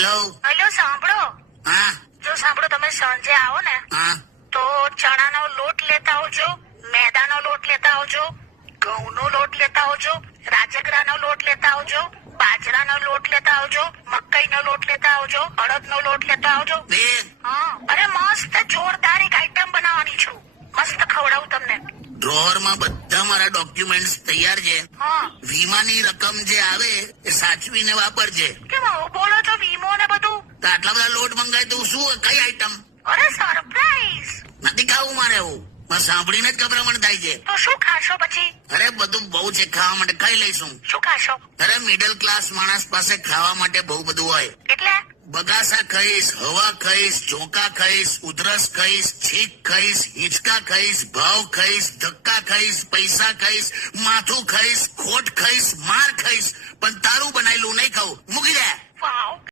Hello. Hello, સાંભળો. હા જો સાંભળો, તમે સાંજે આવો ને હા તો ચણાનો લોટ લેતા આવજો, મેદાનો લોટ લેતા આવજો, ઘઉંનો લોટ લેતા આવજો, રાજગરાનો લોટ લેતા આવજો, બાજરાનો લોટ લેતા આવજો, મકાઈનો લોટ લેતા આવજો, અડદનો લોટ લેતા આવજો. બેન, હા, અરે મસ્ત જોરદાર એક આઈટમ બનાવવાની છું. મસ્ત ખવડાવું તમને. ડ્રોવરમાં બધા મારા ડોક્યુમેન્ટ્સ તૈયાર છે. હા, વીમાની રકમ જે આવે એ સાચવીને વાપરજે. કેમ આવું બોલો છો? વીમો ને બધું? તો આટલા બધા લોટ મંગાય તો શું કઈ આઈટમ અરે સરપ્રાઈઝ. નથી ખાવું મારે. એવું મને સાંભળીને જ ગભરામણ થાય છે. તો શું ખાશો પછી? અરે બધું બહુ છે ખાવા માટે, ખાઈ લઈશું. શું ખાશો? અરે મિડલ ક્લાસ માણસ પાસે ખાવા માટે બહુ બધું હોય. એટલે બગાસા ખાઈશ, હવા ખાઈશ, ચોકા ખાઈશ, ઉધરસ ખાઈશ, છીંક ખાઈશ, હિંચકા ખાઈશ, ભાવ ખાઈશ, ધક્કા ખાઈશ, પૈસા ખાઈશ, માથું ખાઈશ, ખોટ ખાઈશ, માર ખાઈશ, પણ તારું બનાયેલું નહીં ખાવું. મૂકી દે. વાવ.